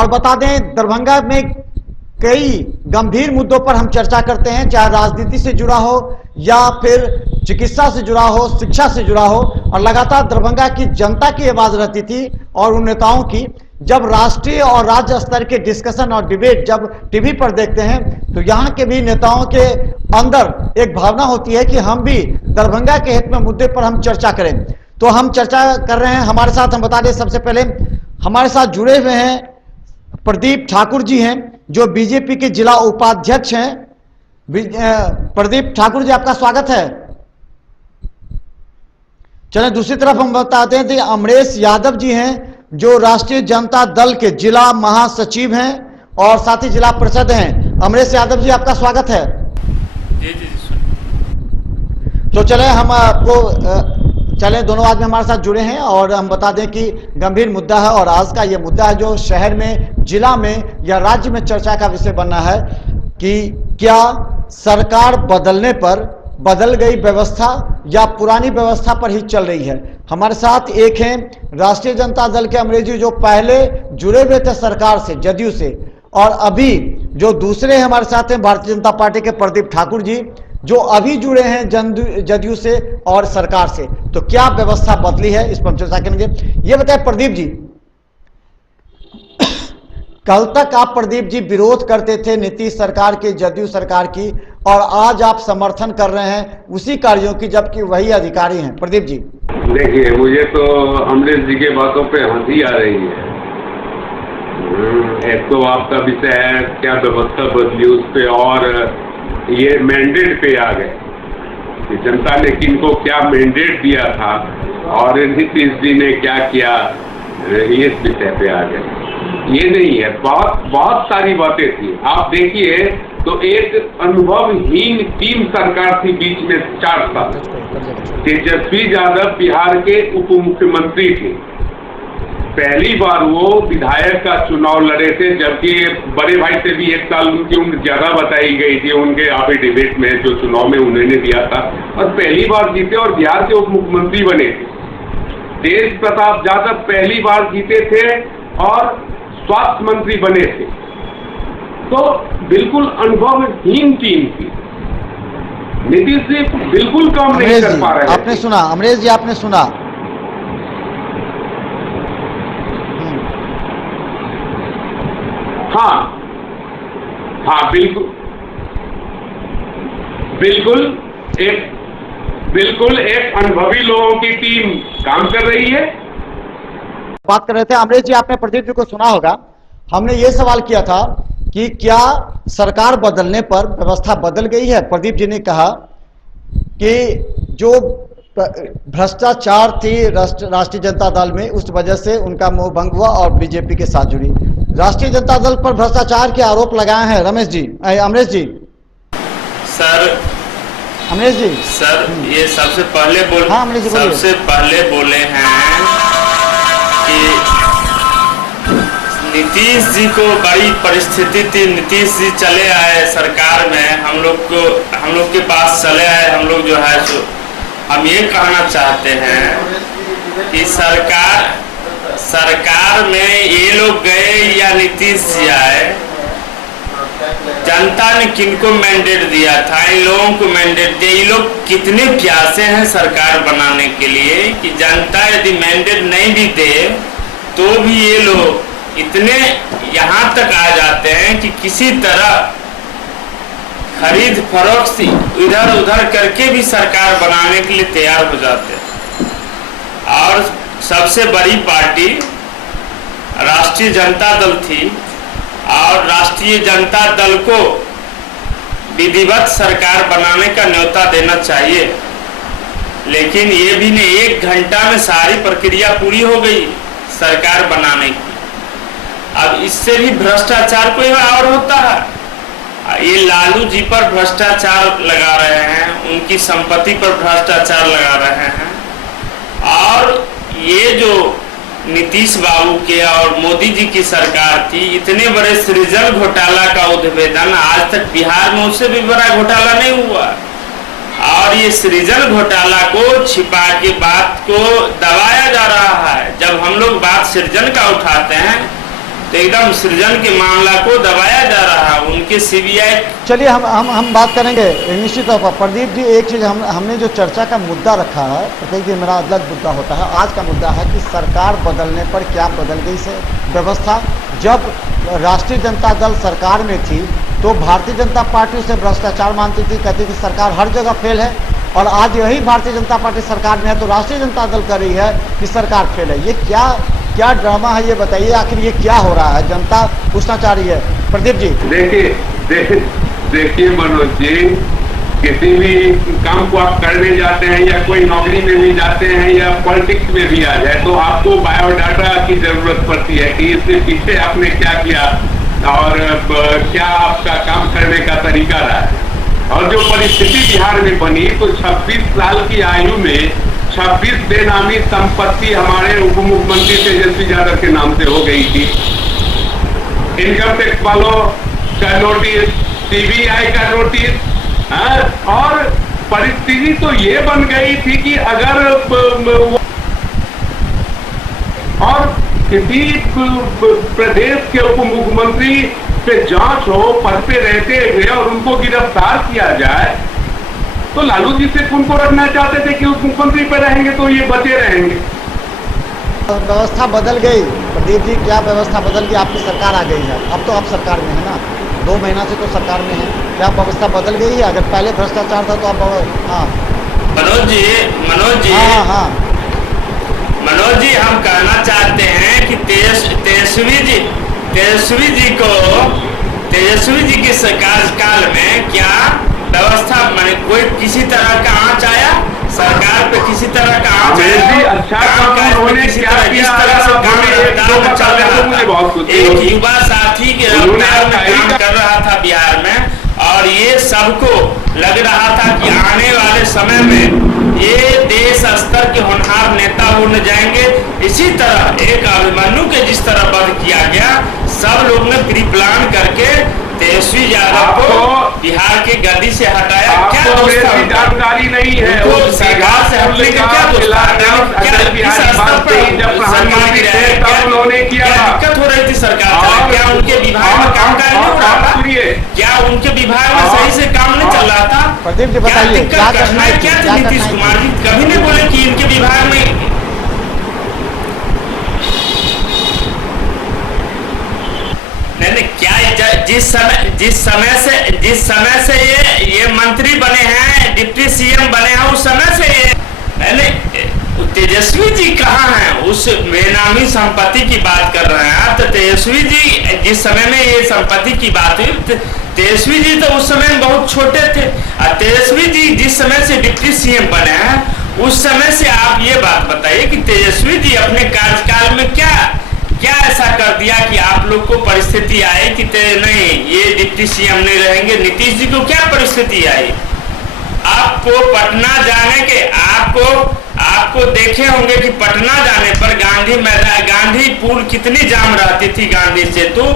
और बता दें दरभंगा में कई गंभीर मुद्दों पर हम चर्चा करते हैं, चाहे राजनीति से जुड़ा हो या फिर चिकित्सा से जुड़ा हो, शिक्षा से जुड़ा हो, और लगातार दरभंगा की जनता की आवाज रहती थी और उन नेताओं की। जब राष्ट्रीय और राज्य स्तर के डिस्कशन और डिबेट जब टीवी पर देखते हैं तो यहाँ के भी नेताओं के अंदर एक भावना होती है कि हम भी दरभंगा के हित में मुद्दे पर हम चर्चा करें। तो हम चर्चा कर रहे हैं, हमारे साथ हम बता दें सबसे पहले हमारे साथ जुड़े हुए हैं प्रदीप ठाकुर जी हैं जो बीजेपी के जिला उपाध्यक्ष हैं। प्रदीप ठाकुर जी आपका स्वागत है। चलें दूसरी तरफ हम बताते हैं कि अमरेश यादव जी हैं जो राष्ट्रीय जनता दल के जिला महासचिव हैं और साथ ही जिला परिषद हैं। अमरेश यादव जी आपका स्वागत है। जी जी। तो चले हम आपको चले दोनों आदमी हमारे साथ जुड़े हैं और हम बता दें कि गंभीर मुद्दा है और आज का ये मुद्दा है जो शहर में, जिला में या राज्य में चर्चा का विषय बनना है कि क्या सरकार बदलने पर बदल गई व्यवस्था या पुरानी व्यवस्था पर ही चल रही है। हमारे साथ एक हैं राष्ट्रीय जनता दल के अमरेश जी जो पहले जुड़े हुए थे सरकार से, जदयू से, और अभी जो दूसरे हमारे साथ हैं भारतीय जनता पार्टी के प्रदीप ठाकुर जी जो अभी जुड़े हैं जदयू से और सरकार से। तो क्या व्यवस्था बदली है इस पर हम चर्चा करेंगे। ये बताएं प्रदीप जी, कल तक आप प्रदीप जी विरोध करते थे नीतीश सरकार की, जदयू सरकार की, और आज आप समर्थन कर रहे हैं उसी कार्यों की जबकि वही अधिकारी हैं। प्रदीप जी देखिए, मुझे तो अमरेश जी के बातों पे हंसी आ रही है। एक तो आपका विषय है क्या व्यवस्था बदली उस पे, और ये मैंडेट पे आ गए कि जनता ने किनको क्या मैंडेट दिया था और नीतीश जी ने क्या किया, ये विषय पे आ गए। ये नहीं है, बहुत सारी बातें थी। आप देखिए तो एक अनुभवहीन टीम सरकार थी बीच में 4 साल। तेजस्वी यादव बिहार के उप मुख्यमंत्री थे। पहली बार वो विधायक का चुनाव लड़े थे, जबकि बड़े भाई से भी 1 साल उनकी उम्र ज्यादा बताई गई थी उनके एफिडेविट में जो चुनाव में उन्होंने दिया था, और पहली बार जीते और बिहार के उप मुख्यमंत्री बने थे। तेज प्रताप यादव पहली बार जीते थे और स्वास्थ्य मंत्री बने थे। तो बिल्कुल अनुभवहीन टीम थी। नीतीश जी बिल्कुल काम नहीं कर पा रहे। आपने सुना अमरेश जी, आपने सुना। हाँ बिल्कुल एक अनुभवी लोगों की टीम काम कर रही है। बात कर रहे थे अमरेश जी, आपने प्रदीप जी को सुना होगा। हमने ये सवाल किया था कि क्या सरकार बदलने पर व्यवस्था बदल गई है। प्रदीप जी ने कहा कि जो भ्रष्टाचार थी राष्ट्रीय जनता दल में उस वजह से उनका मोह भंग हुआ और बीजेपी के साथ जुड़ी। राष्ट्रीय जनता दल पर भ्रष्टाचार के आरोप लगाए हैं अमरेश जी। सर अमरेश जी सर ये सबसे पहले बोले हैं कि नीतीश जी को बड़ी परिस्थिति थी। नीतीश जी चले आए सरकार में, हम लोग के पास चले आए। हम लोग जो है सो हम ये कहना चाहते हैं कि सरकार में ये लोग गए या नीतीश जी आए, जनता ने किनको मैंडेट दिया था, इन लोगों को मैंडेट दिया। ये लोग कितने प्यासे हैं सरकार बनाने के लिए कि जनता यदि मैंडेट नहीं भी दे तो भी ये लोग इतने यहाँ तक आ जाते हैं कि किसी तरह खरीद फरोख्त इधर उधर करके भी सरकार बनाने के लिए तैयार हो जाते हैं। और सबसे बड़ी पार्टी राष्ट्रीय जनता दल थी और राष्ट्रीय जनता दल को विधिवत सरकार बनाने का न्योता देना चाहिए, लेकिन ये भी नहीं, 1 घंटा में सारी प्रक्रिया पूरी हो गई सरकार बनाने की। अब इससे भी भ्रष्टाचार कोई और होता है। ये लालू जी पर भ्रष्टाचार लगा रहे हैं, उनकी संपत्ति पर भ्रष्टाचार लगा रहे हैं, और ये जो नीतीश बाबू के और मोदी जी की सरकार थी, इतने बड़े सृजल घोटाला का उद्भेदन आज तक बिहार में उससे भी बड़ा घोटाला नहीं हुआ। और ये सृजल घोटाला को छिपा के बात को दबाया जा रहा है। जब हम लोग बात सृजन का उठाते हैं तो एकदम सृजन के मामला को दबाया जा रहा है। उनके सीबीआई। चलिए हम बात करेंगे निश्चित तौर पर। प्रदीप जी, एक चीज़ हमने जो चर्चा का मुद्दा रखा है, प्रत्येक दिन मेरा अलग मुद्दा होता है, आज का मुद्दा है कि सरकार बदलने पर क्या बदल गई से व्यवस्था। जब राष्ट्रीय जनता दल सरकार में थी तो भारतीय जनता पार्टी उसे भ्रष्टाचार मानती थी, कहती थी सरकार हर जगह फेल है, और आज यही भारतीय जनता पार्टी सरकार में है तो राष्ट्रीय जनता दल कह रही है कि सरकार फेल है। ये क्या ड्रामा है, ये बताइए, आखिर ये क्या हो रहा है, जनता पूछना चाह रही है। प्रदीप जी। देखिए मनोज जी, किसी भी काम को आप करने जाते हैं या कोई नौकरी में भी जाते हैं या पॉलिटिक्स में भी आ जाए तो आपको बायोडाटा की जरूरत पड़ती है कि इससे पीछे आपने क्या किया और क्या आपका काम करने का तरीका रहा है। और जो परिस्थिति बिहार में बनी तो 26 साल की आयु में 26 बेनामी संपत्ति हमारे उप मुख्यमंत्री तेजस्वी यादव के नाम से हो गई थी। इनकम टैक्स वालों का नोटिस, सीबीआई का नोटिस, और परिस्थिति तो ये बन गई थी कि अगर और किसी प्रदेश के उप मुख्यमंत्री पे जांच हो पद पे रहते हुए और उनको गिरफ्तार किया जाए तो लालू जी सिर्फ उनको रखना चाहते थे कि उप मुख्यमंत्री पे रहेंगे तो ये बचे रहेंगे। व्यवस्था बदल गई। प्रदीप जी, क्या व्यवस्था बदल गई? आपकी सरकार आ गई है, अब तो आप सरकार में है ना, 2 महीना से तो सरकार में है, क्या व्यवस्था बदल गई है? अगर पहले भ्रष्टाचार था तो अब मनोज जी मनोज जी, हम कहना चाहते हैं कि तेजस्वी जी के कार्यकाल में क्या व्यवस्था माने कोई किसी तरह का आंच आया सरकार पे, किसी तरह का आंच आया? अच्छा एक युवा साथी के रफ्तार में काम कर रहा था बिहार में, और ये सबको लग रहा था कि आने वाले समय में ये देश स्तर के होनहार नेता बन जाएंगे। इसी तरह एक अभिमन्यु के जिस तरह वध किया गया, सब लोग ने प्री प्लान करके तेजस्वी यादव को बिहार के गद्दी से हटाया। क्या जानकारी नहीं है, सरकार से हटने का क्या दिक्कत हो रही थी सरकार से? क्या उनके विभाग में कामकाज नहीं हो रहा था? क्या उनके विभाग में सही से काम नहीं चल रहा था? प्रदीप जी बताइए, क्या करना है? क्या था? नीतीश कुमार जी कभी नहीं बोले कि इनके विभाग में नहीं क्या जिस समय से ये मंत्री बने हैं, डिप्टी सीएम बने हैं, उस समय से ये तेजस्वी जी कहाँ हैं? उस बेनामी संपत्ति की बात कर रहे हैं। तो तेजस्वी जी जिस समय में ये संपत्ति की बात हुई, तेजस्वी जी तो उस समय में बहुत छोटे थे, और तेजस्वी जी जिस समय से डिप्टी सीएम बने हैं उस समय से आप ये बात बताइए कि तेजस्वी जी अपने कार्यकाल में क्या ऐसा कर दिया कि आप लोग को परिस्थिति आई कि नहीं ये डिप्टी सीएम नहीं रहेंगे? नीतीश जी को क्या परिस्थिति आई? आपको पटना जाने के आपको देखे होंगे कि पटना जाने पर गांधी पुल कितनी जाम रहती थी, गांधी सेतु,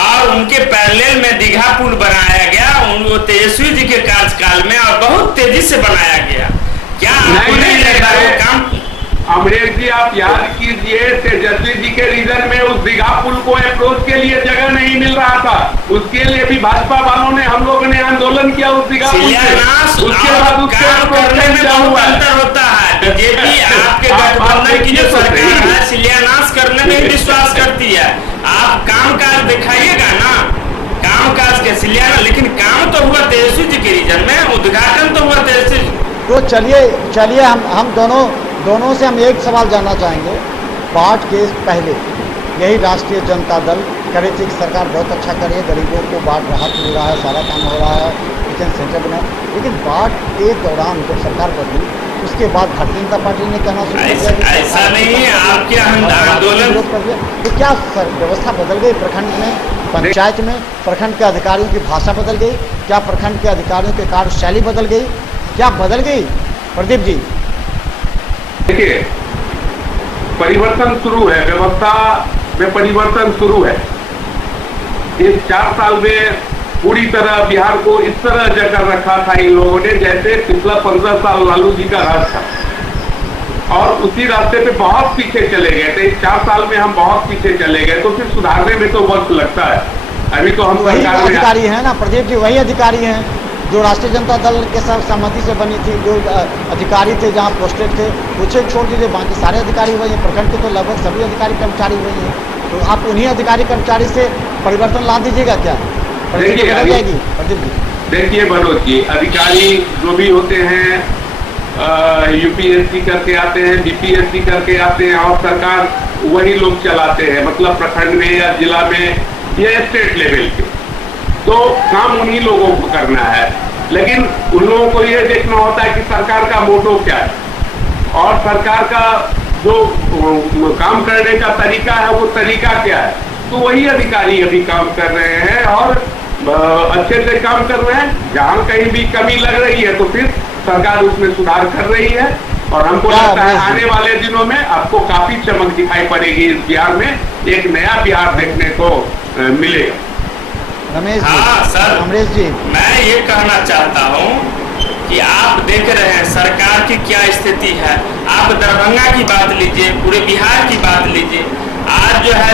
और उनके पैरेलल में दीघा पुल बनाया गया तेजस्वी जी के कार्यकाल में, और बहुत तेजी से बनाया गया। क्या आपको नहीं लग रहा है काम? अमरेश जी, आप याद कीजिए, तेजस्वी जी के रीजन में उस दीघा पुल को अप्रोच के लिए जगह नहीं मिल रहा था, उसके लिए भी भाजपा वालों ने, हम लोगों ने आंदोलन किया उस दीघा पुल पे। उसके बाद करने में बहुत अंतर होता है। बीजेपी आपके गठबंधन की जो सरकार है शिलान्यास करने में विश्वास करती है। आप कामकाज दिखाइएगा ना, कामकाज के शिलान्यास, लेकिन काम तो हुआ तेजस्वी जी के रीजन में, उद्घाटन तो हुआ तेजस्वी। तो चलिए हम दोनों से हम एक सवाल जानना चाहेंगे। बाढ़ के पहले यही राष्ट्रीय जनता दल कह रही थी कि सरकार बहुत अच्छा कर रही है, गरीबों को बाढ़ राहत मिल रहा है, सारा काम हो रहा है, किचन सेंटर बना, लेकिन बाढ़ के दौरान जब सरकार बदली उसके बाद भारतीय जनता पार्टी ने कहना शुरू कर दिया ऐसा नहीं है, आपके आंदोलन कर दिया। तो क्या व्यवस्था बदल गई प्रखंड में, पंचायत में? प्रखंड के अधिकारियों की भाषा बदल गई? क्या प्रखंड के अधिकारियों की कार्यशैली बदल गई? क्या बदल गई प्रदीप जी? देखिए, परिवर्तन शुरू है, व्यवस्था में परिवर्तन शुरू है। इस 4 साल में पूरी तरह बिहार को इस तरह जगह रखा था इन लोगों ने जैसे पिछला 15 साल लालू जी का राज था। और उसी रास्ते पे बहुत पीछे चले गए थे। 4 साल में हम बहुत पीछे चले गए, तो फिर सुधारने में तो वक्त लगता है। अभी तो हम वही सरकार में अधिकारी है ना प्रदीप जी, वही अधिकारी हैं जो राष्ट्रीय जनता दल के साथ सहमति से बनी थी, जो अधिकारी थे जहाँ पोस्टेड थे, कुछ एक छोड़ दीजिए, बाकी सारे अधिकारी वही हैं। प्रखंड के तो लगभग सभी अधिकारी कर्मचारी वही हैं, तो आप उन्हीं अधिकारी कर्मचारी से परिवर्तन ला दीजिएगा क्या? देखिए बदल जाएगी प्रदीप जी? देखिए मनोज जी, अधिकारी जो भी होते हैं यूपीएससी करके आते हैं, बीपीएससी करके आते हैं, और सरकार वही लोग चलाते हैं, मतलब प्रखंड में या जिला में या स्टेट लेवल पे, तो काम उन्हीं लोगों को करना है। लेकिन उन लोगों को यह देखना होता है कि सरकार का मोटो क्या है और सरकार का जो काम करने का तरीका है वो तरीका क्या है। तो वही अधिकारी अभी काम कर रहे हैं और अच्छे से काम कर रहे हैं। जहां कहीं भी कमी लग रही है तो फिर सरकार उसमें सुधार कर रही है, और हमको लगता है आने वाले दिनों में आपको काफी चमक दिखाई पड़ेगी इस बिहार में, एक नया बिहार देखने को मिलेगा। रमेश हाँ सर, अमरेश जी, मैं ये कहना चाहता हूँ कि आप देख रहे हैं सरकार की क्या स्थिति है। आप दरभंगा की बात लीजिए, पूरे बिहार की बात लीजिए। आज जो है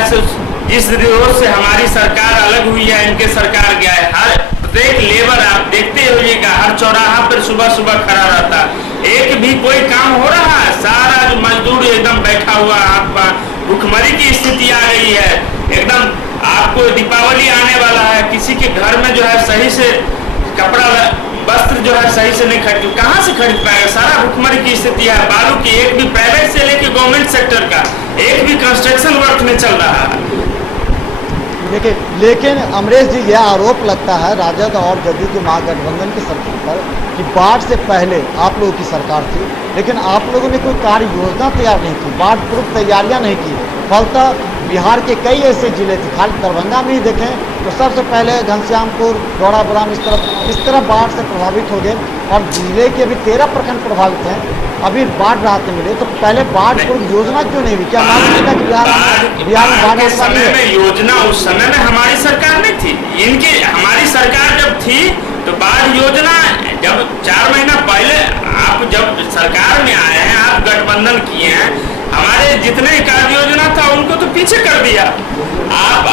जिस रोज से हमारी सरकार अलग हुई है, इनके सरकार गया है, हर प्रत्येक लेबर आप देखते होइएगा, हर चौराहा पर सुबह सुबह खड़ा रहता है। एक भी कोई काम हो रहा है? सारा जो मजदूर एकदम बैठा हुआ, आप भुखमरी की स्थिति आ गई है एकदम। आपको दीपावली आने वाला है, किसी के घर में जो है सही से कपड़ा वस्त्र जो है सही से नहीं खरीद, कहाँ से खरीद पाएगा? सारा भुखमरी की स्थिति है। बालू की एक भी प्राइवेट से लेके गवर्नमेंट सेक्टर का एक भी कंस्ट्रक्शन वर्क नहीं चल रहा है। देखिए, लेकिन अमरेश जी यह आरोप लगता है राजद और जदयू के महागठबंधन की सरकार पर कि बाढ़ से पहले आप लोगों की सरकार थी, लेकिन आप लोगों ने कोई कार्य योजना तैयार नहीं की, बाढ़ पूर्व तैयारियां नहीं की। फलतः बिहार के कई ऐसे जिले थे, खाली दरभंगा में ही देखें तो सबसे पहले घनश्यामपुर, गौड़ाबुराम, इस तरह बाढ़ से प्रभावित हो गए, और जिले के अभी 13 प्रखंड प्रभावित हैं, अभी बाढ़ राहत मिले। तो पहले बाढ़ पूर्व योजना क्यों नहीं हुई? क्या बिहार में बाढ़ के समय में योजना उस समय में हमारी सरकार नहीं थी। इनकी हमारी सरकार जब थी तो बाढ़ योजना, जब 4 महीना पहले आप जब सरकार में आए हैं, आप गठबंधन किए हैं, हमारे जितने कार्य योजना था उनको तो पीछे कर दिया। आप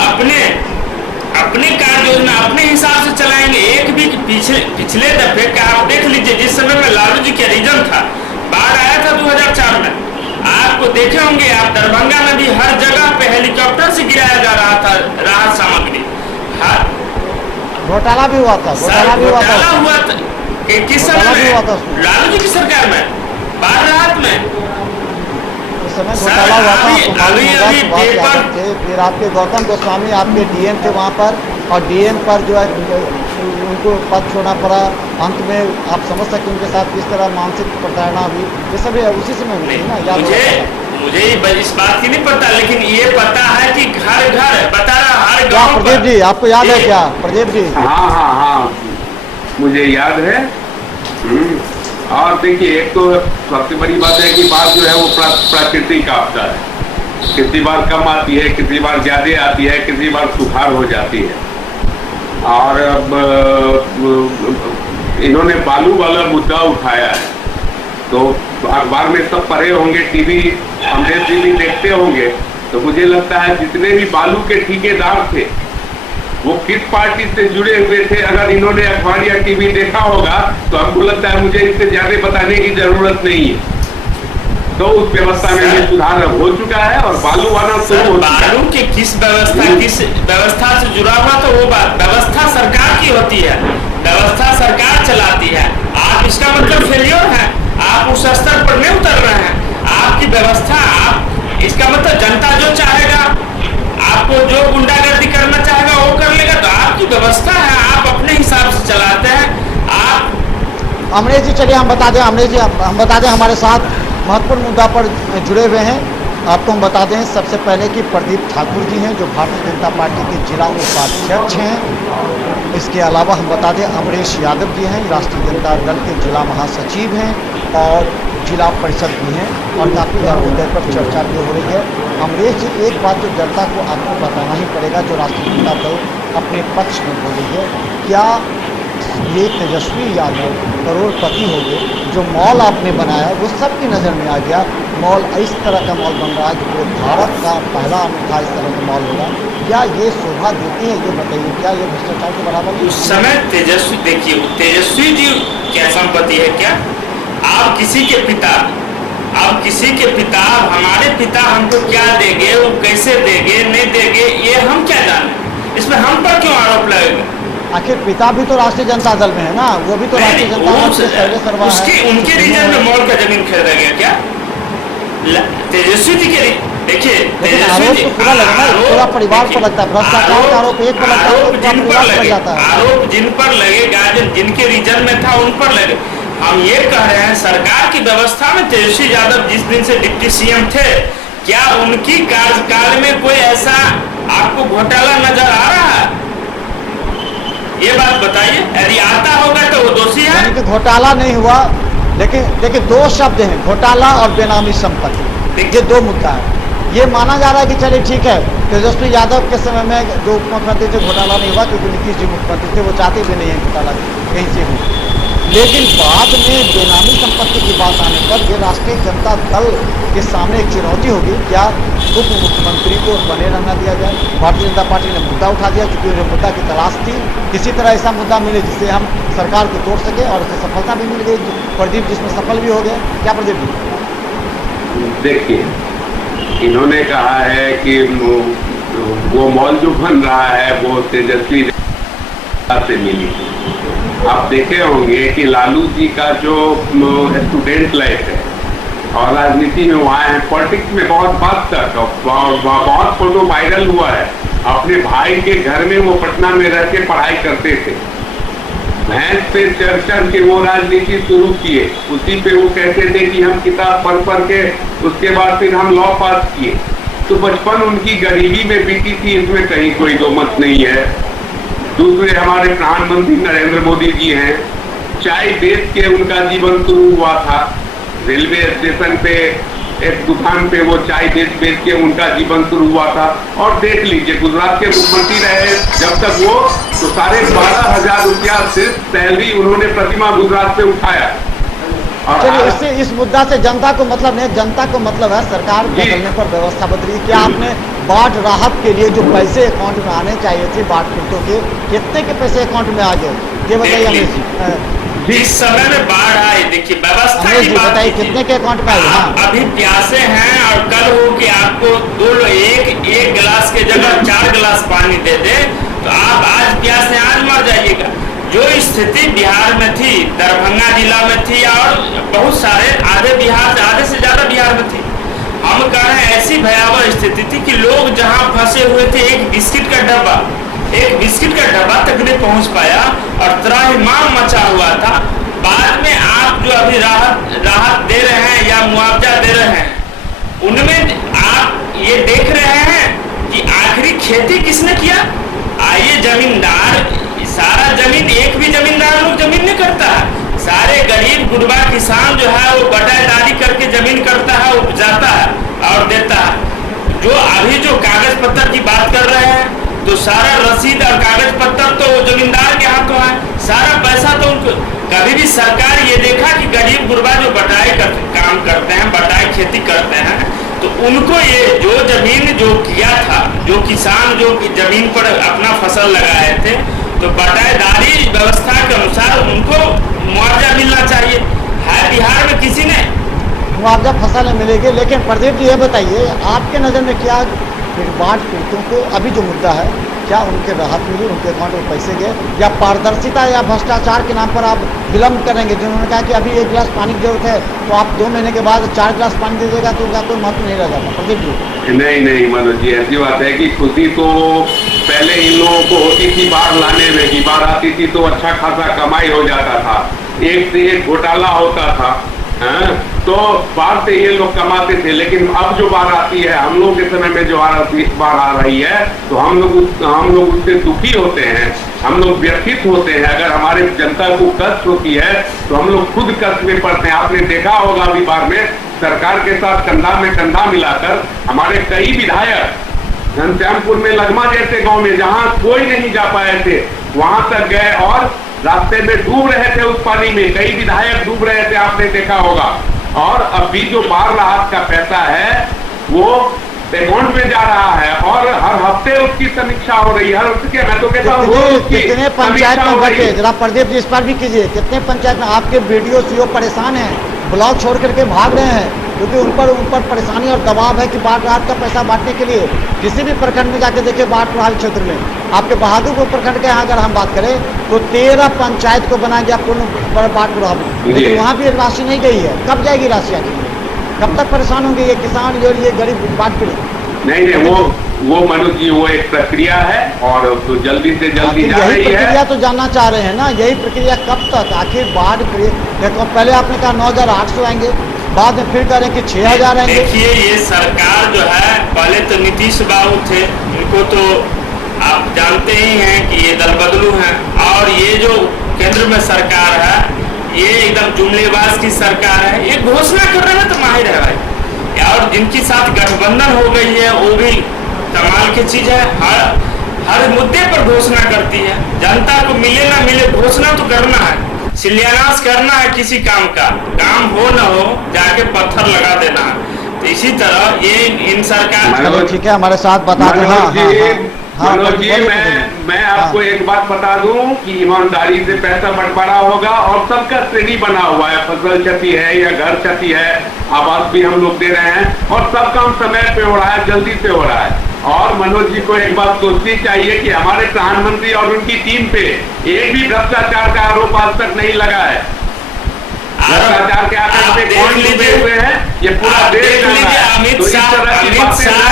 अपने कार्य योजना अपने हिसाब से चलाएंगे। एक भी पिछले दफे का आप देख लीजिए, जिस समय में लालू जी के रीजन था, बाढ़ आया था 2004 में, आपको देखे होंगे आप, दरभंगा में भी हर जगह पे हेलीकॉप्टर से गिराया जा रहा था राहत सामग्री। घोटाला भी हुआ था, घोटाला हुआ था किस समय में? लालू जी की सरकार में, बाढ़ राहत में समय घोटाला हुआ था। फिर आपके गौतम गोस्वामी आपके डीएम थे वहाँ पर, और डीएम पर जो है उनको पद छोड़ना पड़ा। अंत में आप समझ सकते उनके साथ किस तरह मानसिक प्रताड़ना हुई, ये सब उसी समय हुई थी ना। मुझे इस बात की नहीं पता, लेकिन ये पता है कि घर घर बता रहा, हर गांव। प्रदीप जी आपको याद है क्या? प्रदीप जी हाँ, मुझे याद है। और देखिए, एक तो सबसे बड़ी बात है कि बात जो है वो प्राकृतिक आपदा है। किसी बार कम आती है, किसी बार ज्यादा आती है, किसी बार सुखाड़ हो जाती है। और अब इन्होंने बालू वाला मुद्दा उठाया है, तो अखबार में सब पढ़े होंगे, टीवी अमरेश जी भी देखते होंगे, तो मुझे लगता है जितने भी बालू के ठेकेदार थे वो किस पार्टी से जुड़े हुए थे। अगर इन्होंने अखबार या टीवी देखा होगा तो हमको लगता है मुझे इससे ज्यादा बताने की जरूरत नहीं है। तो उस व्यवस्था में भी सुधार हो चुका है और बालू आना शुरू हो चुका है। बालू के किस व्यवस्था से जुड़ा हुआ, तो वो बात व्यवस्था सरकार की होती है, व्यवस्था सरकार चलाती है। आप इसका मतलब फेलियर है, आप उस स्तर पर नहीं उतर रहे हैं। आपकी व्यवस्था, आप इसका मतलब जनता जो चाहेगा, आपको जो गुंडागर्दी करना चाहेगा वो कर लेगा। तो आपकी व्यवस्था है, आप अपने हिसाब से चलाते हैं। आप अमरेश जी चलिए हम बता दें, अमरेश जी हम बता दें, हमारे साथ महत्वपूर्ण मुद्दा पर जुड़े हुए हैं। आपको हम बता दें सबसे पहले कि प्रदीप ठाकुर जी हैं जो भारतीय जनता पार्टी के जिला उपाध्यक्ष हैं। इसके अलावा हम बता दें अमरेश यादव जी हैं, राष्ट्रीय जनता दल के जिला महासचिव हैं और जिला परिषद भी हैं, और काफ़ी हर मुद्दे पर चर्चा भी हो रही है। अमरेश जी, एक बात जो जनता को आपको बताना ही पड़ेगा, जो राष्ट्रीय जनता दल अपने पक्ष में बोली है, क्या ये तेजस्वी यादव करोड़पति हो गए, जो मॉल आपने बनाया वो सबकी नज़र में आ गया। मॉल इस तरह का मॉल बन रहा है कि पूरे भारत का पहला अनूठा इस तरह का मॉल होगा। क्या ये शोभा देती है, ये बताइए, क्या ये भ्रष्टाचार के बराबर है? उस समय तेजस्वी, देखिए तेजस्वी जी क्या संपत्ति है क्या? आप किसी के पिता, हमारे पिता हमको क्या देंगे, वो कैसे देंगे, नहीं देंगे, ये हम क्या जाने? इसमें हम पर क्यों आरोप लगेगा? आखिर पिता भी तो राष्ट्रीय जनता दल में है ना, वो भी तो राष्ट्रीय जनता दल के सर्वे सर्वा है। उनके रीजन में मॉल का जमीन खरीदा गया क्या? तेजस्वी जी के, देखिए आरोप तो पूरा लगना है, पूरा परिवार पर लगता है। भ्रष्टाचार का आरोप एक पर लगता है, आरोप जिन पर लगे, आरोप जिन पर लगेगा, जिनके रीजन में था उन पर लगे। हम ये कह रहे हैं सरकार की व्यवस्था में तेजस्वी यादव जिस दिन से डिप्टी सीएम थे, क्या उनकी कार्यकाल में कोई ऐसा आपको घोटाला नजर आ रहा है? ये बात बताइए। यदि आता होगा तो वो दोषी है। यानी कि घोटाला नहीं हुआ, लेकिन देखिए दो शब्द हैं, घोटाला और बेनामी संपत्ति, ये दो मुद्दा है। ये माना जा रहा है कि चलिए ठीक है, तेजस्वी यादव के समय में जो मुख्यमंत्री थे घोटाला नहीं हुआ क्योंकि नीतीश जी मुख्यमंत्री थे, वो चाहते भी नहीं है घोटाला कहीं से हो। लेकिन बाद में बेनामी संपत्ति की बात आने पर ये राष्ट्रीय जनता दल के सामने एक चुनौती होगी, क्या उप मुख्यमंत्री को बने रहना दिया जाए? भारतीय जनता पार्टी ने मुद्दा उठा दिया क्योंकि उन्हें मुद्दा की तलाश थी, किसी तरह ऐसा मुद्दा मिले जिससे हम सरकार को तोड़ सके, और उसे सफलता भी मिल गई। प्रदीप जिसमें सफल भी हो गए, क्या प्रदीप जी? देखिए, इन्होंने कहा है कि वो मॉल जो बन रहा है वो तेजस्वी से मिली। आप देखे होंगे कि लालू जी का जो स्टूडेंट लाइफ है और राजनीति में वहाँ है, पॉलिटिक्स में बहुत बात तक बहुत फोटो वायरल हुआ है। अपने भाई के घर में वो पटना में रह के पढ़ाई करते थे, भैंस पे चढ़ के वो राजनीति शुरू किए। उसी पे वो कहते थे कि हम किताब पढ़ के उसके बाद फिर हम लॉ पास किए। तो बचपन उनकी गरीबी में बीती थी, इसमें कहीं कोई दो मत नहीं है। दूसरे हमारे प्रधानमंत्री नरेंद्र मोदी जी हैं, चाय बेच के उनका जीवन शुरू हुआ था। रेलवे स्टेशन पे एक दुकान पे वो चाय बेच के उनका जीवन शुरू हुआ था। और देख लीजिए, गुजरात के मुख्यमंत्री रहे जब तक वो, तो 12,500 रुपया सिर्फ सैलरी उन्होंने प्रतिमा गुजरात से उठाया। चलिए, इससे इस मुद्दा से जनता को मतलब नहीं, जनता को मतलब है सरकार बदलने पर व्यवस्था बदली। क्या आपने बाढ़ राहत के लिए जो पैसे अकाउंट में आने चाहिए थे बाढ़ पीड़ितों के, कितने के पैसे अकाउंट में आ गए, ये बताइए हमें जी। इस समय में बाढ़ आई, देखिए व्यवस्था की बात बताइए कितने के अकाउंट में आए? हाँ, अभी प्यासे हैं और कल हो कि आपको एक गिलास के जगह 4 गिलास पानी दे दे तो आप आज प्यासे आज मर जाइएगा। जो स्थिति बिहार में थी, दरभंगा जिला में थी और बहुत सारे आधे से ज्यादा बिहार में थी। हम कह रहे हैं ऐसी भयावह स्थिति थी कि लोग जहां फंसे हुए थे, एक बिस्किट का डब्बा तक नहीं पहुंच पाया और त्राहिमाम मचा हुआ था। बाद में आप जो अभी राहत दे रहे हैं या मुआवजा दे रहे हैं, उनमें आप ये देख रहे हैं कि आखिरी खेती किसने किया? आइए, जमींदार, सारा जमीन, एक भी जमींदार लोग जमीन नहीं करता है। सारे गरीब गुरबा किसान जो है वो बटाईदारी करके जमीन करता है, उपजाता है और देता है। जो अभी जो कागज पत्तर की बात कर रहे हैं, तो सारा रसीद और कागज पत्तर तो जमींदार के हाथों है, सारा पैसा तो उनको। कभी भी सरकार ये देखा कि गरीब गुरबा जो काम करते हैं, बटाई खेती करते हैं, तो उनको ये जो जमीन जो किया था, जो किसान जो जमीन पर अपना फसल लगाए थे, तो बटाईदारी व्यवस्था के अनुसार उनको मुआवजा मिलना चाहिए। है बिहार में किसी ने मुआवजा फसल में मिलेगी। लेकिन प्रदीप जी ये बताइए, आपके नज़र में क्या बाढ़ पीड़ितों को अभी जो मुद्दा है, क्या उनके राहत मिली, उनके अकाउंट में पैसे गए, या पारदर्शिता या भ्रष्टाचार के नाम पर आप विलम्ब करेंगे? जिन्होंने कहा कि अभी 1 गिलास पानी की जरूरत है तो आप 2 महीने के बाद 4 गिलास पानी दे देगा तो उसका कोई महत्व नहीं रह जाता। प्रदीप जी नहीं मनोज जी, ऐसी बात है कि खुशी तो पहले इन लोगों को होती थी बाढ़ लाने में, कि बाढ़ आती थी तो अच्छा खासा कमाई हो जाता था, एक से एक घोटाला होता था। तो बाढ़ से ये लोग कमाते थे। लेकिन अब जो बाढ़ आती है, हम लोग के समय में जो बाढ़ आ रही है, तो हम लोग उससे दुखी होते हैं, हम लोग व्यथित होते हैं। अगर हमारे जनता को कष्ट होती है तो हम लोग खुद कष्ट में पड़ते हैं। आपने देखा होगा अभी बाढ़ में सरकार के साथ कंधा में कंधा मिलाकर हमारे कई विधायक घनश्यामपुर में लगमा जैसे गांव में, जहां कोई नहीं जा पाए थे, वहां तक गए और रास्ते में डूब रहे थे उस पानी में, कई विधायक डूब रहे थे, आपने देखा होगा। और अभी जो बाढ़ राहत का पैसा है वो अकाउंट में जा रहा है और हर हफ्ते उसकी समीक्षा हो रही है। मैं तो कहता हूँ कितने पंचायत में घटे, जरा प्रदीप जी इस पर भी कीजिए, कितने पंचायत में आपके बीडीओ सीओ परेशान हैं, ब्लॉक छोड़ करके भाग रहे हैं क्योंकि उन पर परेशानी और दबाव है कि बाढ़ राहत का पैसा बांटने के लिए। किसी भी प्रखंड में जाके देखिए बाढ़ प्रभावित क्षेत्र में, आपके बहादुरपुर प्रखंड के यहाँ अगर हम बात करें तो 13 पंचायत को बनाया गया पूर्ण बाढ़ प्रभावित, लेकिन वहाँ भी राशि नहीं गई है। कब जाएगी राशि आगे, कब तक परेशान होंगे ये किसान और ये गरीब बाढ़ पीड़ित? नहीं वो मनोज जी वो एक प्रक्रिया है और तो जल्दी से जल्दी जा रही है। प्रक्रिया तो जानना चाह रहे हैं ना, यही प्रक्रिया कब तक, आखिर बाढ़ देखो पहले आपने कहा 9,800 आएंगे, बाद में फिर कह रहे हैं कि 6,000 आएंगे। देखिए ये सरकार जो है, पहले तो नीतीश बाबू थे, उनको तो आप जानते ही हैं कि ये दल बदलू हैं, और ये जो केंद्र में सरकार है ये एकदम जुमलेबाज की सरकार है। ये घोषणा करने में तो माहिर है भाई, और जिनके साथ गठबंधन हो गई है वो भी कमाल की चीज है। हर मुद्दे पर घोषणा करती है, जनता को मिले ना मिले घोषणा तो करना है, शिलान्यास करना है, किसी काम का काम हो न हो जाके पत्थर लगा देना है। तो इसी तरह ये इन सरकार, ठीक है हमारे साथ बता दें। मनोज जी मैं आपको एक बात बता दूं कि ईमानदारी से पैसा बंटवारा होगा और सबका श्रेणी बना हुआ है, फसल क्षति है या घर क्षति है, आवास भी हम लोग दे रहे हैं और सब काम समय पे हो रहा है, जल्दी से हो रहा है। और मनोज जी को एक बात सोचनी चाहिए कि हमारे प्रधानमंत्री और उनकी टीम पे एक भी भ्रष्टाचार का आरोप आज तक नहीं लगा है। भ्रष्टाचार के आरोप पे कौन डूबे हुए हैं ये पूरा देश जान रहा है। अमित शाह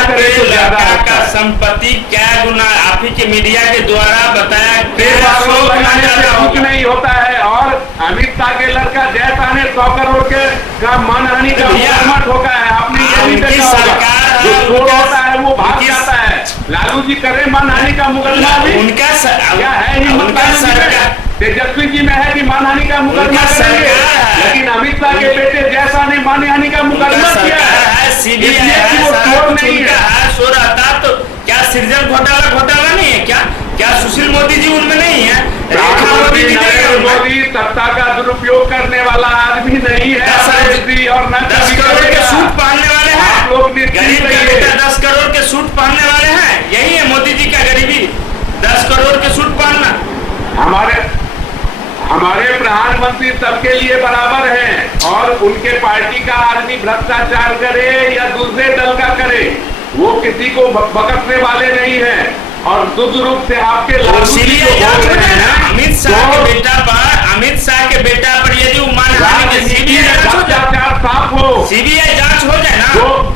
के लड़का का संपत्ति क्या गुना आप ही के मीडिया के द्वारा बताया, कुछ नहीं होता है। और अमित शाह के लड़का जयशाह ने 100 करोड़ के का मानहानि का मुकदमा ठोका है। आपने ये भी देखा होगा, जो चोर होता है वो भाग जाता है। लालू जी करे मानहानि का मुकदमा भी, उनका क्या है ही सरकार तेजस्वी जी में है कि मानहानि का मुकदमा करेंगे, लेकिन अमित शाह के बेटे जयशाह ने मानहानि का मुकदमा किया है। सीबीआई वो चोर नहीं है, सो रहता तो क्या सृजन घोटाला नहीं है क्या सुशील मोदी जी उनमें नहीं है? मोदी सत्ता का दुरुपयोग करने वाला आदमी नहीं है और 10 करोड़ के सूट पहनने वाले हैं लोग, गरीब का बेटा 10 करोड़ के सूट पहनने वाले हैं, यही है मोदी जी का गरीबी, 10 करोड़ के सूट पहनना। हमारे प्रधानमंत्री सबके लिए बराबर हैं और उनके पार्टी का आदमी भ्रष्टाचार करे या दूसरे दल का करे वो किसी को बकसने वाले नहीं हैं। और दुर्रूप से आपके अमित शाह के बेटा पर यदि साफ हो, सीबीआई जांच हो जाए ना,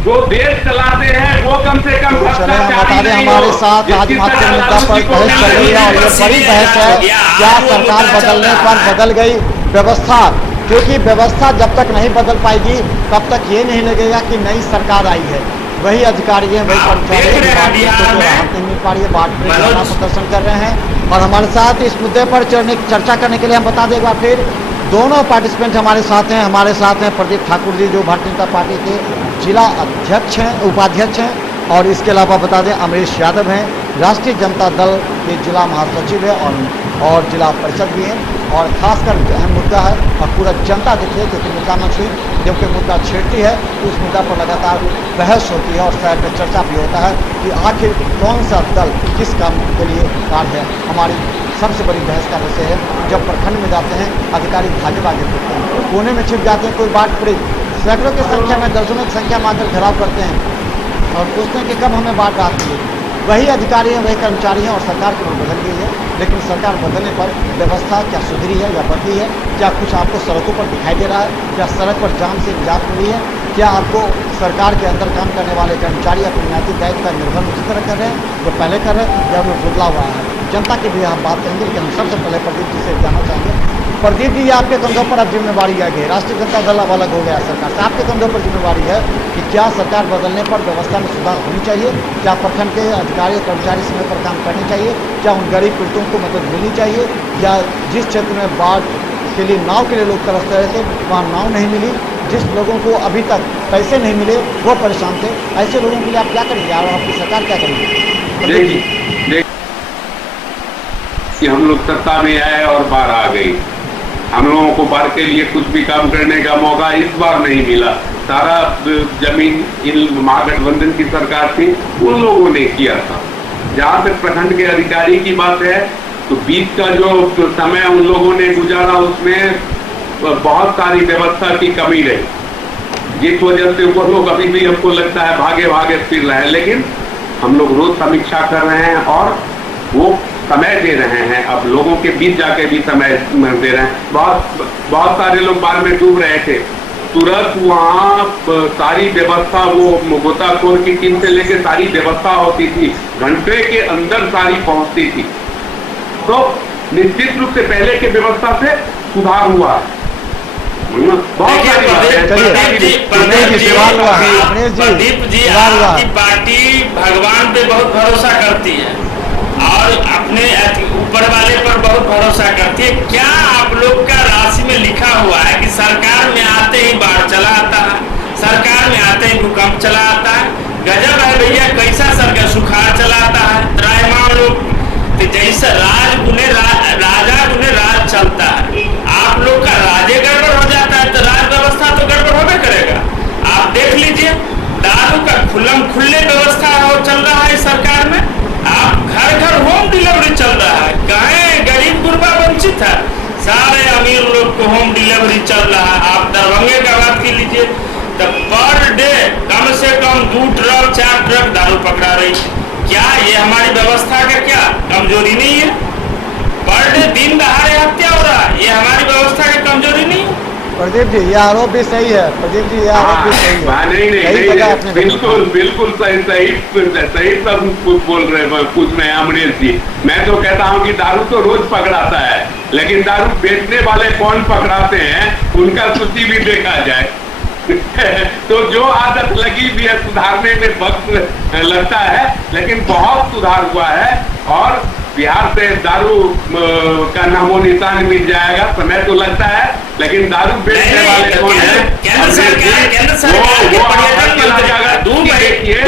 जो देश चलाते हैं वो कम से कम भ्रष्टाचारी हमारे साथ आज महत्वपूर्ण मुद्दा पर बहस चल रही है और ये बड़ी बहस है, क्या सरकार बदलने पर बदल गई व्यवस्था, क्योंकि व्यवस्था जब तक नहीं बदल पाएगी तब तक ये नहीं लगेगा कि नई सरकार आई है। वही अधिकारी हैं, वही कर्मचारी राहत नहीं मिल पा रही है, बाढ़ प्रदर्शन कर रहे हैं। और हमारे साथ इस मुद्दे पर चर्चा करने के लिए हम बता दें एक बार फिर दोनों पार्टिसिपेंट हमारे साथ हैं प्रदीप ठाकुर जी जो भारतीय जनता पार्टी के जिला अध्यक्ष हैं, उपाध्यक्ष हैं, और इसके अलावा बता दें अमरीश यादव हैं, राष्ट्रीय जनता दल के जिला महासचिव है और जिला परिषद भी हैं। और खासकर अहम मुद्दा है और पूरा जनता देखिए क्योंकि मुद्दा मंत्री जब कोई मुद्दा छेड़ती है तो उस मुद्दा पर लगातार बहस होती है और शहर में चर्चा भी होता है कि आखिर कौन सा दल किस काम के लिए कार्य है। हमारी सबसे बड़ी बहस का विषय है जब प्रखंड में जाते हैं अधिकारी भाजपा के करते हैं, कोने में छिप जाते हैं, कोई बाढ़ पीड़ित सैकड़ों की संख्या में दर्जनों की संख्या में आकर घेराव करते हैं और पूछते हैं कि कब हमें बाढ़ राहत मिलेगी। वही अधिकारी हैं, वही कर्मचारी हैं और सरकार की ओर बदल गई है, लेकिन सरकार बदलने पर व्यवस्था क्या सुधरी है या बदली है? क्या कुछ आपको सड़कों पर दिखाई दे रहा है? क्या सड़क पर जाम से निजात मिली है? क्या आपको सरकार के अंदर काम करने वाले कर्मचारी अपने नैतिक दायित्व का निर्वहन उसी तरह कर रहे हैं जो पहले कर रहे हैं या उन्हें बदला हुआ है? जनता की भी हम बात करेंगे, लेकिन हम सबसे पहले प्रदीप जी से जानना चाहेंगे। प्रदीप जी आपके कंधों पर अब जिम्मेवारी आ गई, राष्ट्रीय जनता दल अब अलग हो गया सरकार से, आपके कंधों पर जिम्मेवारी है कि क्या सरकार बदलने पर व्यवस्था में सुधार होनी चाहिए? क्या प्रखंड के अधिकारी और कर्मचारी समय पर काम करने चाहिए? क्या उन गरीब पीड़ितों को मदद मिलनी चाहिए? या जिस क्षेत्र में बाढ़ के लिए नाव के लिए लोग तरसते रहे थे वहाँ नाव नहीं मिली, जिस लोगों को अभी तक पैसे नहीं मिले वो परेशान थे, ऐसे लोगों के लिए आप क्या करेंगे और आपकी सरकार क्या करेगी? कि हम लोग सत्ता में आए और बाढ़ आ गई। हम लोगों को बाढ़ के लिए कुछ भी काम करने का मौका इस बार नहीं मिला। सारा जमीन इन महागठबंधन की सरकार थी, उन लोगों ने किया था। जहां तक प्रखंड के अधिकारी की बात है, तो बीच का जो समय उन लोगों ने गुजारा, उसमें बहुत सारी व्यवस्था की कमी रही, जिस वजह से वो लोग अभी भी हमको लगता है भागे भागे फिर रहे हैं। लेकिन हम लोग रोज समीक्षा कर रहे हैं और वो समय दे रहे हैं, अब लोगों के बीच जाके भी समय दे रहे हैं। बहुत सारे लोग बाढ़ में डूब रहे थे, तुरंत वहाँ सारी व्यवस्था, वो गोताखोर की टीम से लेकर सारी व्यवस्था होती थी, घंटे के अंदर सारी पहुंचती थी। तो निश्चित रूप से पहले के व्यवस्था से सुधार हुआ है। बहुत सारी प्रदीप जी, आपकी पार्टी भगवान पे बहुत भरोसा करती है और अपने ऊपर वाले पर बहुत भरोसा करती है। क्या आप लोग का राशि में लिखा हुआ है कि सरकार में आते ही बाढ़ चला आता है, सरकार में आते ही भूकंप चला आता है? गजब है भैया, कैसा सरकार सुखाड़ चलाता है त्राहिमाम लोग। तो जैसा राजा गुने राज चलता है, आप लोग का राज्य गड़बड़ हो जाता है तो राज व्यवस्था तो गड़बड़ होबे करेगा। आप देख लीजिए, दारू का खुले व्यवस्था चल रहा है सरकार में, आप घर घर होम डिलीवरी चल रहा है। कहे गरीब गुरबा वंचित है, सारे अमीर लोग को होम डिलीवरी चल रहा है। आप दरभंगे का बात कर लीजिए, तो पर डे कम से कम 2 ट्रक 4 ट्रक दारू पकड़ा रही। क्या ये हमारी व्यवस्था का क्या कमजोरी नहीं है? पर डे दिन दहाड़े हत्या हो रहा है, ये हमारी व्यवस्था का कमजोरी नहीं है? प्रदीप जी, ये आरोप भी सही है। प्रदीप जी, ये आरोप भी सही है। नहीं, बिल्कुल सही सब कुछ बोल रहे हैं, पूछ रहे हैं अमरेश जी। मैं तो कहता हूँ कि दारू तो रोज पकड़ाता है, लेकिन दारू बेचने वाले कौन पकड़ाते हैं उनका सूची भी देखा जाए। तो जो आदत लगी भी है, सुधारने में वक्त लगता है, लेकिन बहुत सुधार हुआ है और बिहार से दारू का नामो निशान मिल जाएगा। समय तो लगता है, लेकिन दारू बेचने वाले कौन है? केंद्र सरकार के पर्यटन मंत्री देखिए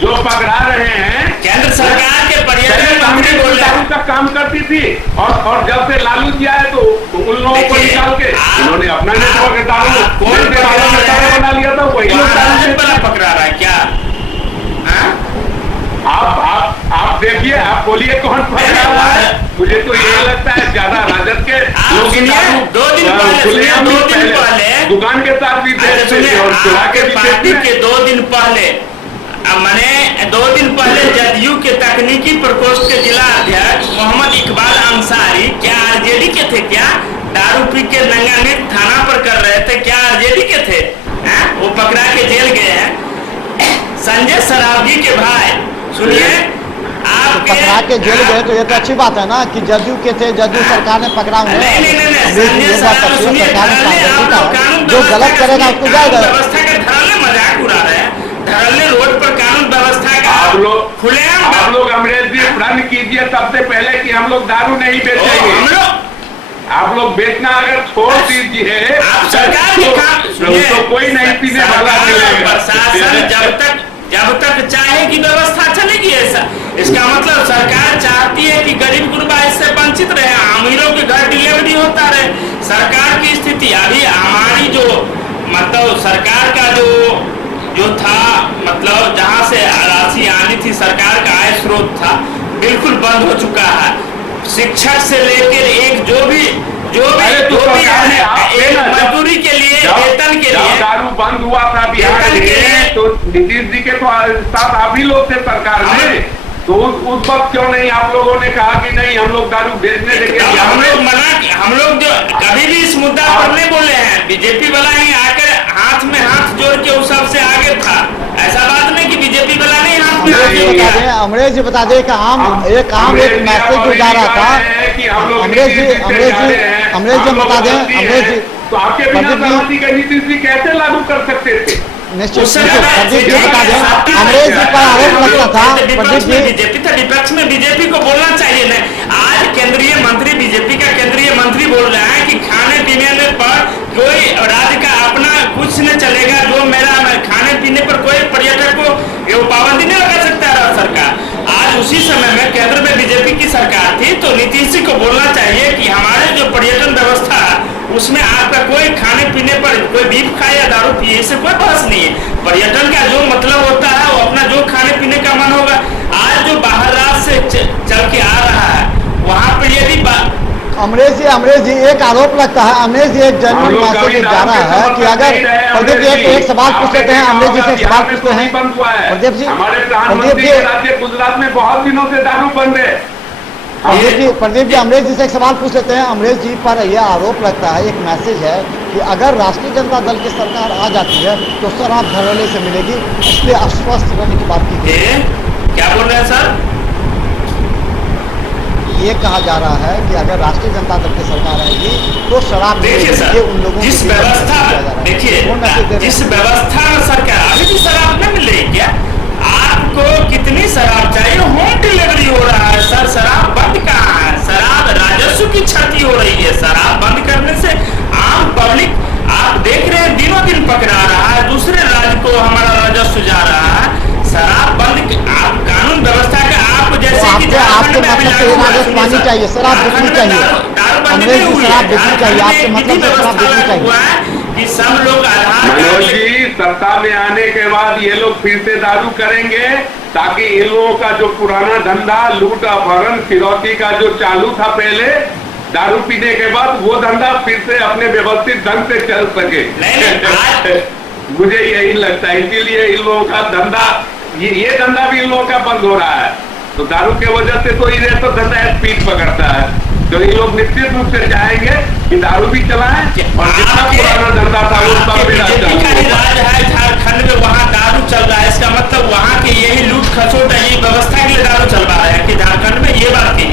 जो पकड़ा रहे हैं, केंद्र सरकार के पर्यटन मंत्री बोल रहे दारू का काम करती थी और जब से लालू जी आए तो उन लोगों को निकाल के उन्होंने अपना नेटवर्क दारू बना लिया था, वही लोग पकड़ा रहा है क्या? आप देखिए, आप बोलिए कौन पकड़ा रहा है? मुझे तो ये लगता है ज्यादा राजद के लोग 2 दिन पहले दुकान के साथ भी पार्टी के 2 दिन पहले मैंने 2 दिन पहले जदयू के तकनीकी प्रकोष्ठ के जिला अध्यक्ष मोहम्मद इकबाल अंसारी, क्या आरजेडी के थे क्या? दारू पी के नंगानित थाना पर कर रहे थे, क्या आरजेडी के थे? वो पकड़ा के जेल गए हैं। संजय सरावगी के भाई, सुनिए, आप पकड़ा के जेल गए तो ये तो अच्छी बात है ना कि जदयू के थे, जदयू सरकार ने पकड़ा हुआ है। जो गलत करेगा उसको जाएगा। व्यवस्था का धरल्ले मजाक उड़ा रहे हैं, धरल्ले रोड पर कानून व्यवस्था का आप लोग अमरेश जी प्रण कीजिए सबसे पहले कि हम लोग दारू नहीं बेचेंगे। आप लोग बेचना अगर छोड़ दीजिए, सरकार तो कोई नहीं पीने वाला मिलेगा। प्रशासन जब तक चाहे कि व्यवस्था चलेगी, ऐसा इसका मतलब सरकार चाहती है कि गरीब गुरबा इससे वंचित रहे, अमीरों के घर डिलीवरी होता रहे। सरकार की स्थिति अभी हमारी जो मतलब सरकार का जो था, मतलब जहां से राशि आनी थी, सरकार का आय स्रोत था, बिल्कुल बंद हो चुका है। शिक्षक से लेकर एक जो भी मजदूरी के लिए, वेतन के लिए दारू बंद हुआ था बिहार में, तो नीतीश जी के साथ आप ही लोग थे सरकार में, तो उस वक्त क्यों नहीं आप लोगों ने कहा कि नहीं हम लोग दारू बेचने देंगे? हम लोग जो कभी भी इस मुद्दा पर नहीं बोले हैं, बीजेपी वाला ही आकर हाथ में हाथ जोड़ के उस सबसे आगे था। ऐसा बात नहीं कि बीजेपी वाला नहीं हाथ में अमरेश जी बता दें कि एक मैसेज जा रहा था। अमरेश जी बता दें, अमरेश जी तो आपके बिना सहमति का नीतीश जी कैसे लागू कर सकते थे? निश्चित प्रदीप जी बता दें, अमरेश जी पर आरोप लगता था। प्रदीप जी, बीजेपी था, विपक्ष में बीजेपी को बोलना चाहिए ना। आज केंद्रीय मंत्री, बीजेपी का केंद्रीय मंत्री बोल रहा है कि खाने पीने में पर कोई राज्य का अपना कुछ नहीं चलेगा, जो मेरा खाने पीने पर कोई पर्यटक को पाबंदी नहीं लगा सकता है सरकार। आज उसी समय में केंद्र में बीजेपी की सरकार थी, नहीं तो नीतीश जी को बोलना चाहिए कि हमारे जो पर्यटन व्यवस्था उसमें आपका कोई खाने पीने पर कोई बीफ खाए या दारू पिए, इससे कोई बहस नहीं है। पर्यटन का जो मतलब होता है वो अपना जो खाने पीने का मन होगा। आज जो बाहर राज्य से चल के आ रहा है वहाँ पे यदि अमरेश जी एक आरोप लगता है, अमरेश जी एक जनरल मैसेज जा रहा है कि अगर प्रदीप जी एक सवाल पूछ लेते हैं, अमरेश जी से एक सवाल पूछते हैं प्रदीप जी। हमारे प्रधानमंत्री के राज्य गुजरात में बहुत दिनों से दारू बंद है। प्रदीप जी अमरेश जी से एक सवाल पूछ लेते हैं। अमरेश जी पर यह आरोप लगता है, एक मैसेज है कि अगर राष्ट्रीय जनता दल की सरकार आ जाती है तो शराब धड़ल्ले से मिलेगी, इसलिए आश्वस्त रहने की बात की गई। क्या बोल रहे हैं सर? ये कहा जा रहा है कि अगर राष्ट्रीय जनता दल की सरकार आएगी तो शराब देखिए उन लोगों जिस व्यवस्था जिस व्यवस्था में सरकार अभी भी शराब नहीं मिल रही, क्या आपको कितनी शराब चाहिए? होम डिलीवरी हो रहा है सर, शराब बंद कहाँ है? शराब राजस्व की क्षति हो रही है। शराब बंद करने से आम पब्लिक आप देख रहे हैं दिनों दिन पकड़ा रहा है, दूसरे राज्य को हमारा राजस्व जा रहा है। शराब बंद आप कानून व्यवस्था का आप जैसे कि आपके मतलब पानी चाहिए, शराब बिकनी चाहिए, अमरेश जी शराब बिकनी चाहिए, आपके मतलब शराब बिकनी चाहिए कि सब लोग मनोज जी सत्ता में आने के बाद ये लोग फिर से दारू करेंगे ताकि इन लोगों का जो पुराना धंधा लूट अपहरण फिरौती का जो चालू था पहले, दारू पीने के बाद वो धंधा फिर से अपने व्यवस्थित ढंग से चल सके। मुझे यही लगता है, इसीलिए इन लोगों का धंधा ये धंधा भी इन लोगों का बंद हो रहा है। तो दारू के वजह से तो ये तो धंधा स्पीड पकड़ता है, तो ये लोग निश्चित रूप से चाहेंगे कि दारू भी चलाएं और जितना पुराना धंधा था वो सब भी राज है झारखंड में, वहाँ दारू चल रहा है। इसका मतलब वहाँ के यही लूट खसोट है, ये व्यवस्था के लिए दारू चल रहा है कि झारखंड में? ये बात की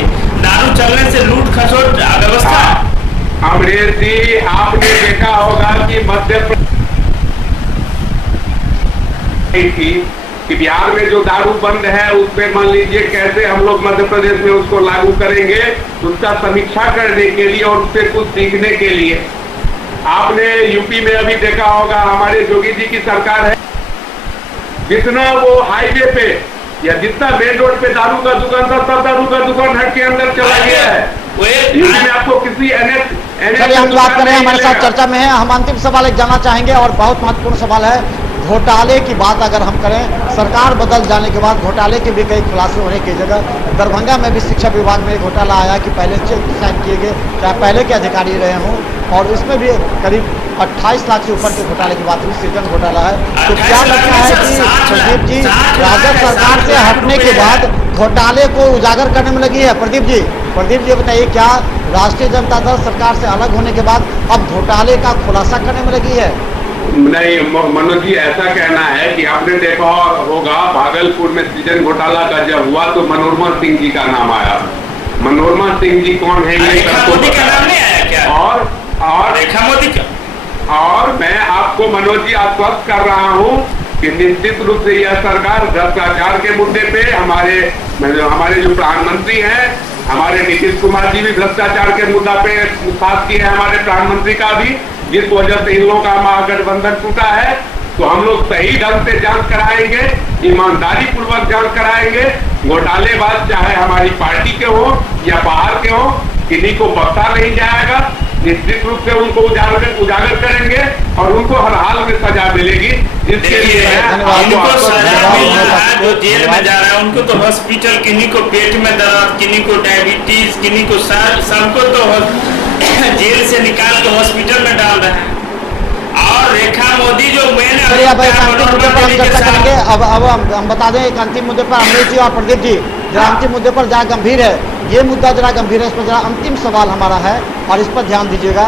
दारू चलने से लूट खसोट व्यवस्था। अमरेश जी आपने देखा होगा कि मध्य प्रदेश थी कि बिहार में जो दारू बंद है उसमें मान लीजिए कैसे हम लोग मध्य प्रदेश में उसको लागू करेंगे, उसका समीक्षा करने के लिए और उससे कुछ सीखने के लिए। आपने यूपी में अभी देखा होगा हमारे योगी जी की सरकार है, जितना वो हाईवे पे या जितना मेन रोड पे दारू का दुकान था सब दारू का दुकान हट के अंदर चला गया है। इसमें आपको किसी चलिए हम बात करें, हमारे साथ चर्चा में है। हम अंतिम सवाल एक जानना चाहेंगे और बहुत महत्वपूर्ण सवाल है। घोटाले की बात अगर हम करें, सरकार बदल जाने के बाद घोटाले के भी कई खुलासे होने की जगह दरभंगा में भी शिक्षा विभाग में घोटाला आया कि पहले चेक साइन किए गए, चाहे पहले के अधिकारी रहे हों, और इसमें भी करीब 28 लाख से ऊपर के घोटाले की बात हुई, सृजन घोटाला है। तो क्या लगता है कि प्रदीप जी राजद सरकार से हटने के बाद घोटाले को उजागर करने में लगी है? प्रदीप जी बताइए, क्या राष्ट्रीय जनता दल सरकार से अलग होने के बाद अब घोटाले का खुलासा करने में लगी है? नहीं मनोज जी, ऐसा कहना है कि आपने देखा होगा भागलपुर में सृजन घोटाला का जब हुआ तो मनोरमा सिंह जी का नाम आया। मनोरमा सिंह जी कौन है ये मोदी का नाम नहीं आया क्या? और रेखा मोदी का। और मैं आपको मनोज जी आश्वस्त कर रहा हूँ कि निश्चित रूप से यह सरकार भ्रष्टाचार के मुद्दे पे हमारे जो प्रधानमंत्री हैं, हमारे नीतीश कुमार जी भी भ्रष्टाचार के मुद्दा पे साथ किए हैं हमारे प्रधानमंत्री का भी, जिस वजह से इन लोगों का महागठबंधन टूटा है। तो हम लोग सही ढंग से जांच कराएंगे, ईमानदारी पूर्वक जांच कराएंगे। घोटालेबाज चाहे हमारी पार्टी के हो या बाहर के हो, किन्हीं को बख्शा नहीं जाएगा। निश्चित रूप से उनको उजागर करेंगे और उनको हर हाल में सजा मिलेगी, जिसके लिए जो जेल में जा रहा है उनको तो हॉस्पिटल, किन्हीं को पेट में दर्द, किन्हीं को डायबिटीज, किन्हीं को सबको तो जेल से निकाल के हॉस्पिटल में डाल रहे हैं। और रेखा मोदी जो मैंने अब एक अंतिम मुद्दे पर हम चर्चा करेंगे। अब हम बता दें एक अंतिम मुद्दे पर अमरेश जी और प्रदीप जी, जरा अंतिम मुद्दे पर जरा गंभीर है, ये मुद्दा जरा गंभीर है, इस पर जरा अंतिम सवाल हमारा है और इस पर ध्यान दीजिएगा।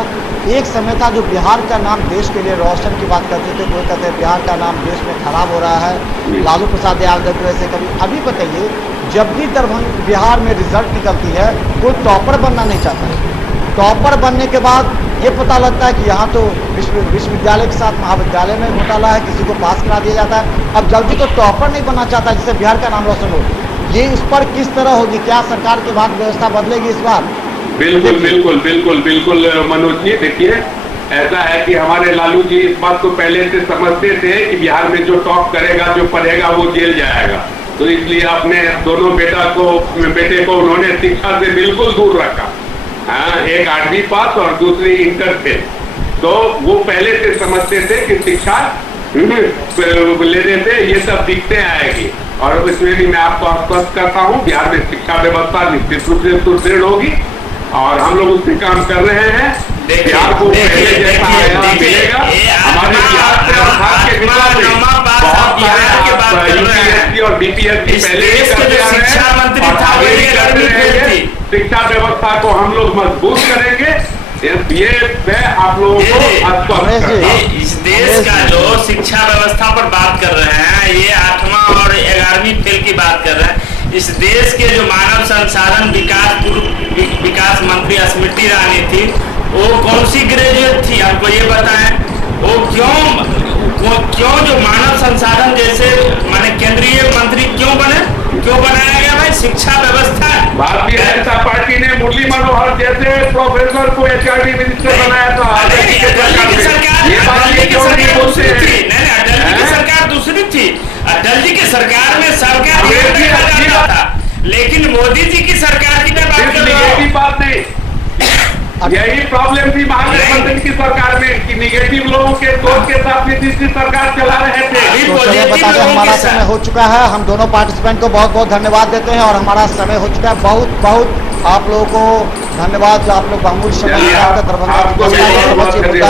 एक समय था जो बिहार का नाम देश के लिए रोशन की बात करते थे, कोई कहते हैं बिहार का नाम देश में खराब हो रहा है, लालू प्रसाद यादव की वजह से कभी। अभी बताइए, जब भी बिहार में रिजल्ट निकलती है कोई टॉपर बनना नहीं चाहता है, टॉपर बनने के बाद ये पता लगता है कि यहाँ तो विश्वविद्यालय के साथ महाविद्यालय में घोटाला है, किसी को पास करा दिया जाता है। अब जल्दी तो टॉपर नहीं बनना चाहता जिससे बिहार का नाम रोशन हो। ये इस पर किस तरह होगी? क्या सरकार के बाद व्यवस्था बदलेगी इस बार? बिल्कुल मनोज जी, देखिए ऐसा है कि हमारे लालू जी इस बात को पहले से समझते थे कि बिहार में जो टॉप करेगा, जो पढ़ेगा वो जेल जाएगा। तो इसलिए अपने दोनों बेटे को उन्होंने शिक्षा से बिल्कुल दूर रखा। हाँ, एक 8वीं पास और दूसरी इंटर थे। तो वो पहले से समझते थे कि शिक्षा लेने से ये सब दिखते आएगी। और इसमें भी मैं आपको आश्वस्त करता हूँ, बिहार में शिक्षा व्यवस्था निश्चित रूप से सुदृढ़ होगी और हम लोग उससे काम कर रहे हैं। बिहार को पहले जैसा मिलेगा। हमारे बिहार से और खास के जिला में बहुत सारे यूपीएससी और बीपीएससी पहले ही करते आ रहे हैं और आगे भी करते रहेंगे। शिक्षा व्यवस्था को हम लोग मजबूत करेंगे, ये मैं आप लोगों को आश्वस्त करता हूं। इस देश का जो शिक्षा व्यवस्था पर बात कर रहे हैं, ये 8वां और 11वीं फेल की बात कर रहे हैं। इस देश के जो मानव संसाधन पूर्व विकास मंत्री स्मृति ईरानी थी, वो कौन सी ग्रेजुएट थी, आपको ये बताएं। वो क्यों जो मानव संसाधन जैसे माने केंद्रीय मंत्री क्यों बनाया गया भाई? शिक्षा व्यवस्था। भारतीय जनता पार्टी ने मुरली मनोहर जैसे प्रोफेसर को एचआरडी मिनिस्टर बनाया था। अटल जी की सरकार दूसरी थी। अटल जी की सरकार में सरकार था, लेकिन मोदी जी की सरकार की बात कर रहा हूं। बात नहीं, यही प्रॉब्लम थी महागठबंधन की सरकार में कि निगेटिव लोगों के सोच के साथ नीतीश की सरकार चला रहे थे। तो चलिए बता दें, हमारा समय हो चुका है। हम दोनों पार्टिसिपेंट को बहुत बहुत धन्यवाद देते हैं और हमारा समय हो चुका है। बहुत बहुत आप लोगों को धन्यवाद जो आप लोग बहुमूल्य समय निकालकर दरभंगा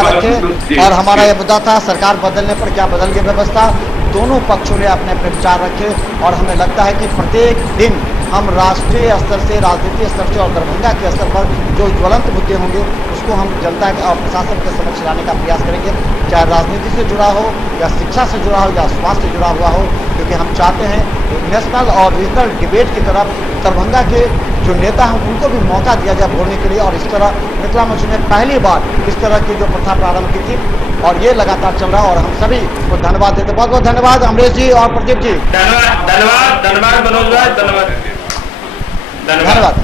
रखे। और हमारा यह मुद्दा था सरकार बदलने पर क्या बदल गई व्यवस्था। दोनों पक्षों ने अपने अपने विचार रखे और हमें लगता है कि प्रत्येक दिन हम राष्ट्रीय स्तर से, राजनीतिक स्तर से और दरभंगा के स्तर पर जो ज्वलंत मुद्दे होंगे उसको हम जनता और प्रशासन के समक्ष लाने का प्रयास करेंगे, चाहे राजनीति से जुड़ा हो या शिक्षा से जुड़ा हो या स्वास्थ्य से जुड़ा हुआ हो। क्योंकि हम चाहते हैं नेशनल और रीजनल डिबेट की तरफ दरभंगा के जो नेता हैं उनको भी मौका दिया जाए बोलने के लिए। और इस तरह मिथिला मंच ने पहली बार इस तरह की जो प्रथा प्रारंभ की थी और ये लगातार चल रहा है और हम सभी को धन्यवाद देते हैं। बहुत बहुत धन्यवाद अमरेश जी और प्रदीप जी। धन्यवाद मनोज भाई, धन्यवाद।